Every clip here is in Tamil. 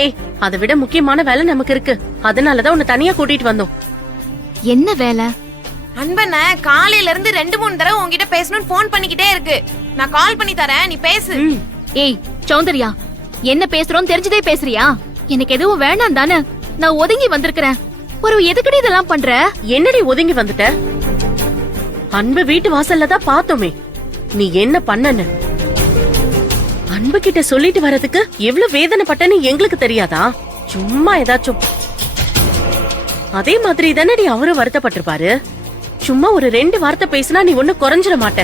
ஏய், அதை விட முக்கியமான வேலை நமக்கு இருக்கு. அதனாலதான் உன்னை தனியா கூட்டிட்டு வந்தோம். என்ன வேலை? அன்பண்ண காலையில இருந்து 2-3 தடவை உன்கிட்ட பேசணும்னு போன் பண்ணிக்கிட்டே இருக்கு. நான் கால் பண்ணி தரேன், நீ பேசு. ஏய் சௌந்தர்யா, என்ன பேசுறோம் தெரிஞ்சதே பேசுறியா? எனக்கு எதுவும் வேண்டாம் தானே? நான் ஒதுங்கி வந்திருக்கிறேன். ஒரு எதுக்கடி இதெல்லாம் பண்ற? என்னடி ஒதுங்கி வந்துட்ட? அன்பு வீட்டு வாசல்ல தான் பார்த்தோமே நீ என்ன பண்ணன்னு. அன்பு கிட்ட சொல்லிட்டு வர்றதுக்கு எவ்வளவு வேதனைப்பட்டன்னு எங்களுக்கு தெரியாதா? சும்மா ஏதாச்சும். அதே மாதிரி தானடி அவரும் வருத்தப்பட்டிருப்பாரு. சும்மா ஒரு 2 வார்த்தை பேசினா நீ ஒண்ணு குறைஞ்சிட மாட்ட.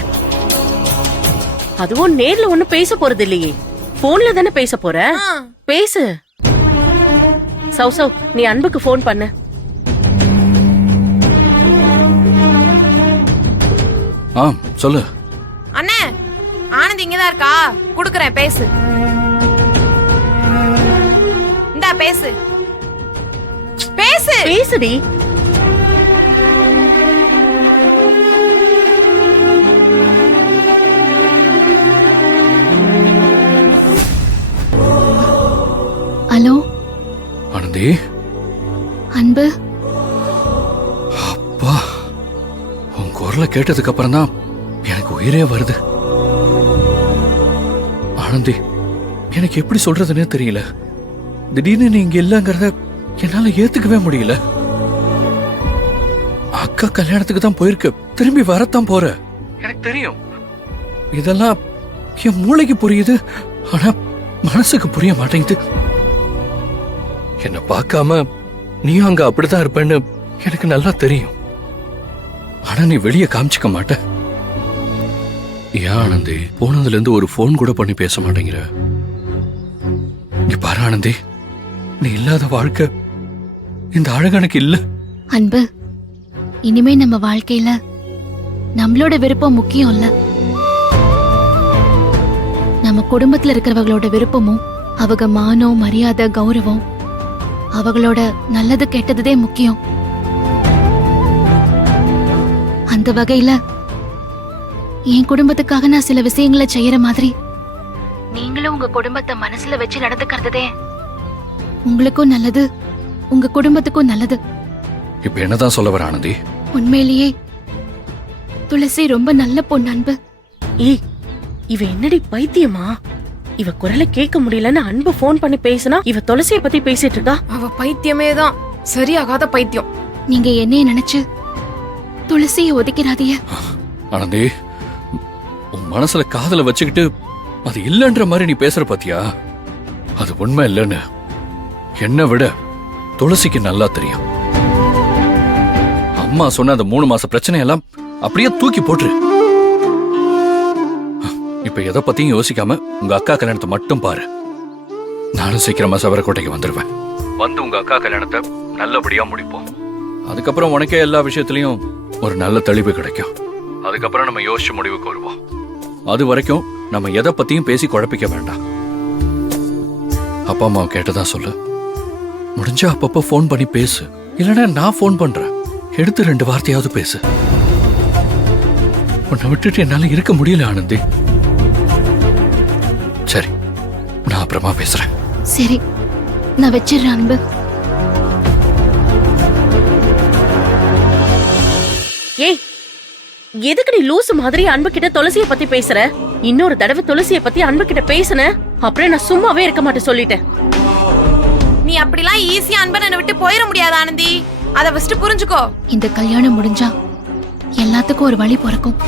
அதுவும் நேர்ல ஒண்ணு பேச போறது இல்லையே, போன்ல தானே பேச போற. பேசு. சௌசவ், நீ அன்புக்கு போன் பண்ணு. சொல்லு. அண்ணே, ஆனந்த் இங்கதான் இருக்கா, குடுக்கறேன், பேசு. இந்தா பேசு. பேசு. பேசுடி. ஹலோ ஆனந்தி. அன்பு. அப்பா, உன் குரலை கேட்டதுக்கு அப்புறம் தான் எனக்கு உயிரே வருது. ஆனந்தி, எனக்கு எப்படி சொல்றதுன்னே தெரியல. திடீர்னு நீ இங்க இல்லங்கறத என்னால ஏத்துக்கவே முடியல. அக்கா கல்யாணத்துக்கு தான் போயிருக்க, திரும்பி வரத்தான் போற. எனக்கு தெரியும். இதெல்லாம் என் மூளைக்கு புரியுது, ஆனா மனசுக்கு புரிய மாட்டேங்குது. என்ன பார்க்காம நீயும் அங்க அப்படிதான் இருப்பேன்னு எனக்கு நல்லா தெரியும். ஆனா நீ வெளியே காமிச்சுக்க மாட்ட. ஏன் ஆனந்தி, போனதுல இருந்து ஒரு போன் கூட பண்ணி பேச மாட்டேங்கிற? இங்க பாரு ஆனந்தி, நீ இல்லாத வாழ்க்கை இந்த அழகனுக்கு இல்ல. அன்பு, இனிமே நம்ம வாழ்க்கையில நம்மளோட விருப்பம் முக்கியம் இல்ல. நம்ம குடும்பத்துல இருக்கிறவங்களோட விருப்பமும் அவங்க மானம் மரியாதை கௌரவம் அவங்களோட நல்லது கெட்டதுதே முக்கியம். அந்த வகையில என் குடும்பத்துக்காக நான் சில விஷயங்களை செய்யற மாதிரி நீங்களும் உங்க குடும்பத்தை மனசுல வச்சு நடந்துக்கிறதே உங்களுக்கும் நல்லது, உங்க குடும்பத்துக்கும் நல்லது. இப்ப என்னதான் சொல்ல வர ஆனந்தி? உண்மையிலேயே துளசி ரொம்ப நல்ல பொண்ணு அன்பு. ஏய், இவ என்னடி பைத்தியமா? இவ குரலை கேட்க முடியலன்னு அன்பு போன் பண்ணி பேசினா இவ துளசியை பத்தி பேசிட்டு இருக்கா. அவ பைத்தியமே தான், சரியாகாத பைத்தியம். நீங்க என்னைய நினைச்சு துளசியை ஒதுக்கிறாதீங்க. ஆனந்தி, உன் மனசுல காதல வச்சுக்கிட்டு அது இல்லன்ற மாதிரி நீ பேசுற பாத்தியா? அது உண்மை இல்லன்னு என்ன விட துளசிக்கு நல்லா தெரியும். அம்மா சொன்ன அந்த 3 மாச பிரச்சனையெல்லாம் அப்படியே தூக்கி போட்டுரு. இப்ப எதை பத்தியும் யோசிக்காம உங்க அக்கா கல்யாணத்தை மட்டும் பாரு. நானும் சீக்கிரமா சவரக்கோட்டைக்கு வந்துருவேன். வந்து உங்க அக்கா கல்யாணத்தை நல்லபடியா முடிப்போம். அதுக்கப்புறம் உனக்கே எல்லா விஷயத்திலயும் ஒரு நல்ல தெளிவு கிடைக்கும். அதுக்கப்புறம் நம்ம யோசிச்சு முடிவுக்கு வருவோம். அது வரைக்கும் நம்ம எதை பத்தியும் பேசி குழப்பிக்க வேண்டாம். அப்பா அம்மாவை கேட்டதா சொல்லு. முடிஞ்சா அப்பப்ப போன் பண்ணி பேசு. இல்லைன்னா நான் போன் பண்றேன், எடுத்து 2 வார்த்தையாவது பேசு. உன்னை விட்டுட்டு என்னால இருக்க முடியல ஆனந்தி. சரி, நான் அப்புறமா பேசுறேன். சரி, நான் வச்சிடுறேன் அன்பு. ஏய், எதுக்கு நீ லூசு மாதிரி அன்பு கிட்ட துளசிய பத்தி பேசுற? இன்னொரு தடவை துளசிய பத்தி அன்பு கிட்ட பேசுன அப்புறம் நான் சும்மாவே இருக்க மாட்டேன் சொல்லிட்டேன். நீ அப்படிலாம் ஈஸியா அன்பனை விட்டு போயிட முடியாது ஆனந்தி, அத ஃபர்ஸ்ட் புரிஞ்சுக்கோ. இந்த கல்யாணம் முடிஞ்சா எல்லாத்துக்கும் ஒரு வழி பிறக்கும்.